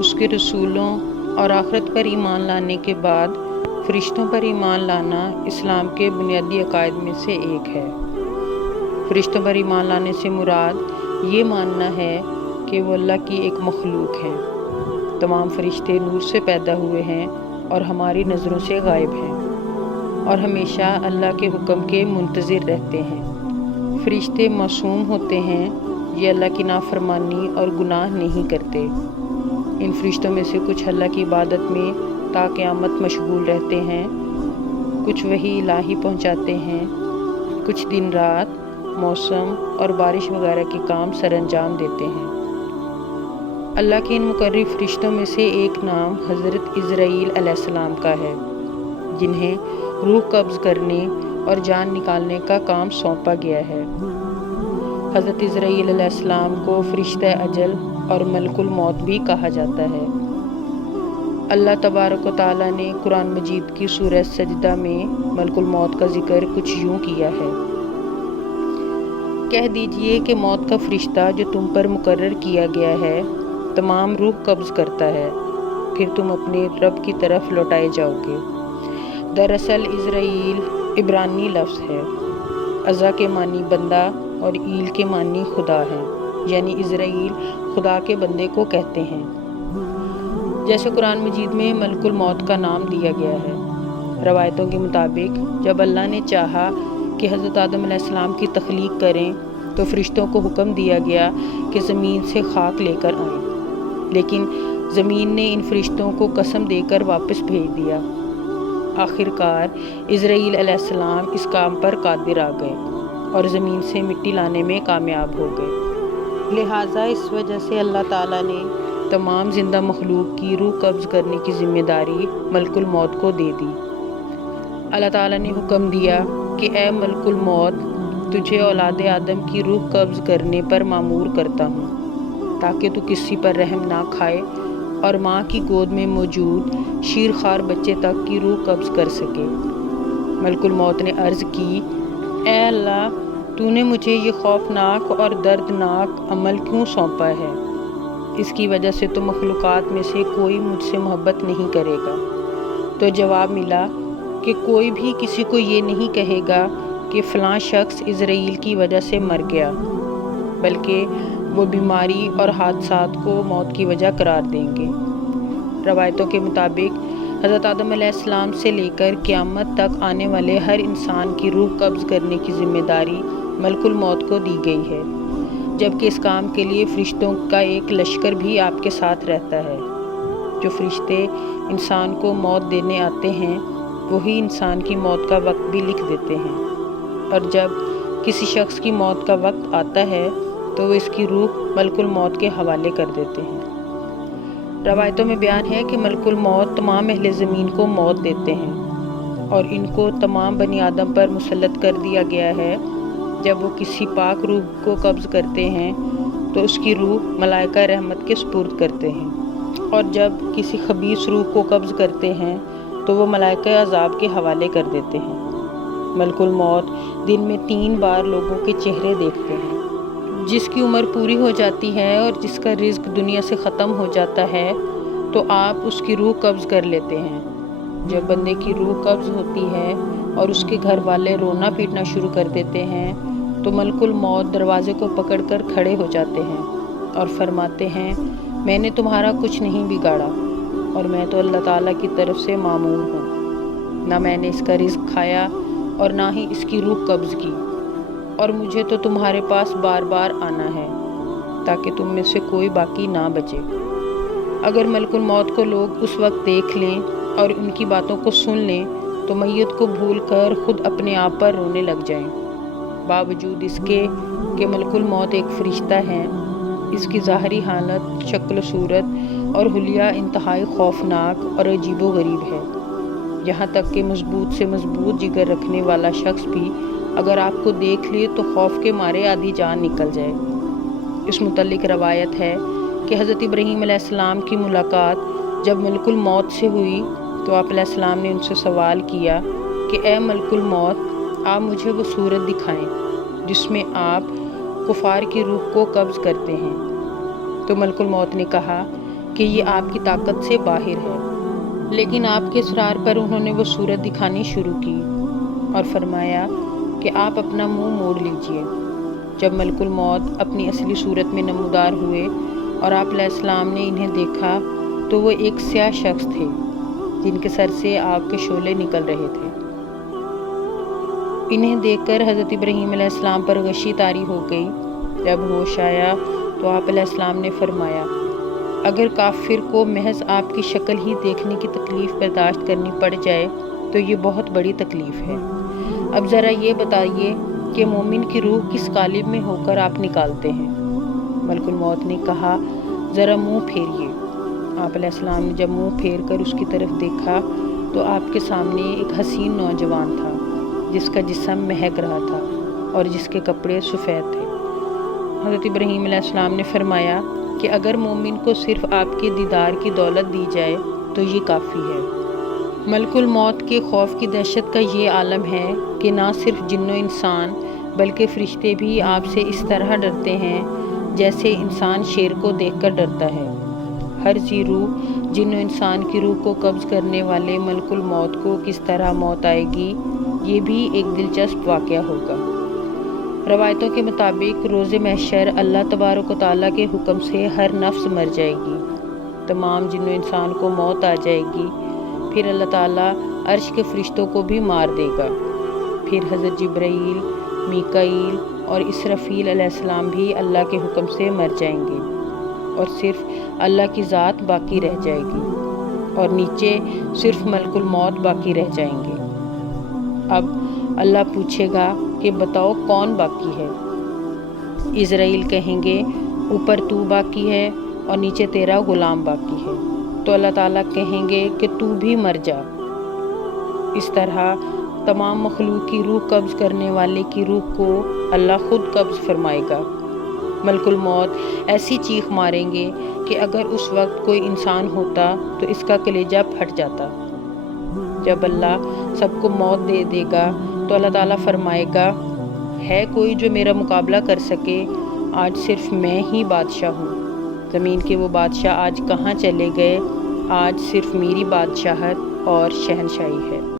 اس کے رسولوں اور آخرت پر ایمان لانے کے بعد فرشتوں پر ایمان لانا اسلام کے بنیادی عقائد میں سے ایک ہے۔ فرشتوں پر ایمان لانے سے مراد یہ ماننا ہے کہ وہ اللہ کی ایک مخلوق ہیں۔ تمام فرشتے نور سے پیدا ہوئے ہیں اور ہماری نظروں سے غائب ہیں اور ہمیشہ اللہ کے حکم کے منتظر رہتے ہیں۔ فرشتے معصوم ہوتے ہیں، یہ اللہ کی نافرمانی اور گناہ نہیں کرتے۔ ان فرشتوں میں سے کچھ اللہ کی عبادت میں تا قیامت مشغول رہتے ہیں، کچھ وحی الہی پہنچاتے ہیں، کچھ دن رات، موسم اور بارش وغیرہ کے کام سر انجام دیتے ہیں۔ اللہ کے ان مقرب فرشتوں میں سے ایک نام حضرت عزرائیل علیہ السلام کا ہے، جنہیں روح قبض کرنے اور جان نکالنے کا کام سونپا گیا ہے۔ حضرت عزرائیل علیہ السلام کو فرشتہ اجل اور ملک الموت بھی کہا جاتا ہے۔ اللہ تبارک و تعالیٰ نے قرآن مجید کی سورہ سجدہ میں ملک الموت کا ذکر کچھ یوں کیا ہے: کہہ دیجئے کہ موت کا فرشتہ جو تم پر مقرر کیا گیا ہے تمام روح قبض کرتا ہے، پھر تم اپنے رب کی طرف لوٹائے جاؤ گے۔ دراصل عزرائیل عبرانی لفظ ہے۔ عزا کے معنی بندہ اور ایل کے معنی خدا ہے، یعنی عزرائیل خدا کے بندے کو کہتے ہیں، جیسے قرآن مجید میں ملک الموت کا نام دیا گیا ہے۔ روایتوں کے مطابق جب اللہ نے چاہا کہ حضرت آدم علیہ السلام کی تخلیق کریں تو فرشتوں کو حکم دیا گیا کہ زمین سے خاک لے کر آئیں، لیکن زمین نے ان فرشتوں کو قسم دے کر واپس بھیج دیا۔ آخر کار عزرائیل علیہ السلام اس کام پر قادر آ گئے اور زمین سے مٹی لانے میں کامیاب ہو گئے۔ لہٰذا اس وجہ سے اللہ تعالیٰ نے تمام زندہ مخلوق کی روح قبض کرنے کی ذمہ داری ملک الموت کو دے دی۔ اللہ تعالیٰ نے حکم دیا کہ اے ملک الموت، تجھے اولاد آدم کی روح قبض کرنے پر مامور کرتا ہوں، تاکہ تو کسی پر رحم نہ کھائے اور ماں کی گود میں موجود شیرخوار بچے تک کی روح قبض کر سکے۔ ملک الموت نے عرض کی: اے اللہ، تو نے مجھے یہ خوفناک اور دردناک عمل کیوں سونپا ہے؟ اس کی وجہ سے تو مخلوقات میں سے کوئی مجھ سے محبت نہیں کرے گا۔ تو جواب ملا کہ کوئی بھی کسی کو یہ نہیں کہے گا کہ فلاں شخص عزرائیل کی وجہ سے مر گیا، بلکہ وہ بیماری اور حادثات کو موت کی وجہ قرار دیں گے۔ روایتوں کے مطابق حضرت آدم علیہ السلام سے لے کر قیامت تک آنے والے ہر انسان کی روح قبض کرنے کی ذمہ داری ملک الموت کو دی گئی ہے، جبکہ اس کام کے لیے فرشتوں کا ایک لشکر بھی آپ کے ساتھ رہتا ہے۔ جو فرشتے انسان کو موت دینے آتے ہیں وہی انسان کی موت کا وقت بھی لکھ دیتے ہیں، اور جب کسی شخص کی موت کا وقت آتا ہے تو وہ اس کی روح ملک الموت کے حوالے کر دیتے ہیں۔ روایتوں میں بیان ہے کہ ملک الموت تمام اہل زمین کو موت دیتے ہیں اور ان کو تمام بنی آدم پر مسلط کر دیا گیا ہے۔ جب وہ کسی پاک روح کو قبض کرتے ہیں تو اس کی روح ملائکہ رحمت کے سپرد کرتے ہیں، اور جب کسی خبیث روح کو قبض کرتے ہیں تو وہ ملائکہ عذاب کے حوالے کر دیتے ہیں۔ ملک الموت دن میں 3 بار لوگوں کے چہرے دیکھتے ہیں۔ جس کی عمر پوری ہو جاتی ہے اور جس کا رزق دنیا سے ختم ہو جاتا ہے تو آپ اس کی روح قبض کر لیتے ہیں۔ جب بندے کی روح قبض ہوتی ہے اور اس کے گھر والے رونا پیٹنا شروع کر دیتے ہیں تو ملک الموت دروازے کو پکڑ کر کھڑے ہو جاتے ہیں اور فرماتے ہیں: میں نے تمہارا کچھ نہیں بگاڑا اور میں تو اللہ تعالیٰ کی طرف سے مامور ہوں، نہ میں نے اس کا رزق کھایا اور نہ ہی اس کی روح قبض کی، اور مجھے تو تمہارے پاس بار بار آنا ہے تاکہ تم میں سے کوئی باقی نہ بچے۔ اگر ملک الموت کو لوگ اس وقت دیکھ لیں اور ان کی باتوں کو سن لیں تو میت کو بھول کر خود اپنے آپ پر رونے لگ جائیں، باوجود اس کے کہ ملک الموت ایک فرشتہ ہے۔ اس کی ظاہری حالت، شکل و صورت اور حلیہ انتہائی خوفناک اور عجیب و غریب ہے، یہاں تک کہ مضبوط سے مضبوط جگر رکھنے والا شخص بھی اگر آپ کو دیکھ لے تو خوف کے مارے آدھی جان نکل جائے۔ اس متعلق روایت ہے کہ حضرت ابراہیم علیہ السلام کی ملاقات جب ملک الموت سے ہوئی تو آپ علیہ السلام نے ان سے سوال کیا کہ اے ملک الموت، آپ مجھے وہ صورت دکھائیں جس میں آپ کفار کی روح کو قبض کرتے ہیں۔ تو ملک الموت نے کہا کہ یہ آپ کی طاقت سے باہر ہے، لیکن آپ کے اصرار پر انہوں نے وہ صورت دکھانی شروع کی اور فرمایا کہ آپ اپنا منہ موڑ لیجئے۔ جب ملک الموت اپنی اصلی صورت میں نمودار ہوئے اور آپ علیہ السلام نے انہیں دیکھا تو وہ ایک سیاہ شخص تھے جن کے سر سے آگ کے شعلے نکل رہے تھے۔ انہیں دیکھ کر حضرت ابراہیم علیہ السلام پر غشی طاری ہو گئی۔ جب ہوش آیا تو آپ علیہ السلام نے فرمایا، اگر کافر کو محض آپ کی شکل ہی دیکھنے کی تکلیف برداشت کرنی پڑ جائے تو یہ بہت بڑی تکلیف ہے۔ اب ذرا یہ بتائیے کہ مومن کی روح کس قالب میں ہو کر آپ نکالتے ہیں؟ ملک الموت نے کہا، ذرا منہ پھیریے۔ آپ علیہ السلام نے جب منہ پھیر کر اس کی طرف دیکھا تو آپ کے سامنے ایک حسین نوجوان تھا جس کا جسم مہک رہا تھا اور جس کے کپڑے سفید تھے۔ حضرت ابراہیم علیہ السلام نے فرمایا کہ اگر مومن کو صرف آپ کے دیدار کی دولت دی جائے تو یہ کافی ہے۔ ملک الموت کے خوف کی دہشت کا یہ عالم ہے کہ نہ صرف جن و انسان بلکہ فرشتے بھی آپ سے اس طرح ڈرتے ہیں جیسے انسان شیر کو دیکھ کر ڈرتا ہے۔ ہر ذی روح جن و انسان کی روح کو قبض کرنے والے ملک الموت کو کس طرح موت آئے گی، یہ بھی ایک دلچسپ واقعہ ہوگا۔ روایتوں کے مطابق روز محشر اللہ تبارک و تعالیٰ کے حکم سے ہر نفس مر جائے گی، تمام جن و انسان کو موت آ جائے گی، پھر اللہ تعالیٰ عرش کے فرشتوں کو بھی مار دے گا، پھر حضرت جبرائیل، میکائیل اور اسرافیل علیہ السلام بھی اللہ کے حکم سے مر جائیں گے اور صرف اللہ کی ذات باقی رہ جائے گی اور نیچے صرف ملک الموت باقی رہ جائیں گے۔ اب اللہ پوچھے گا کہ بتاؤ کون باقی ہے؟ اسرائیل کہیں گے اوپر تو باقی ہے اور نیچے تیرا غلام باقی ہے۔ تو اللہ تعالیٰ کہیں گے کہ تو بھی مر جا۔ اس طرح تمام مخلوق کی روح قبض کرنے والے کی روح کو اللہ خود قبض فرمائے گا۔ ملک الموت ایسی چیخ ماریں گے کہ اگر اس وقت کوئی انسان ہوتا تو اس کا کلیجہ پھٹ جاتا۔ جب اللہ سب کو موت دے دے گا تو اللہ تعالیٰ فرمائے گا، ہے کوئی جو میرا مقابلہ کر سکے؟ آج صرف میں ہی بادشاہ ہوں۔ زمین کے وہ بادشاہ آج کہاں چلے گئے؟ آج صرف میری بادشاہت اور شہنشاہی ہے۔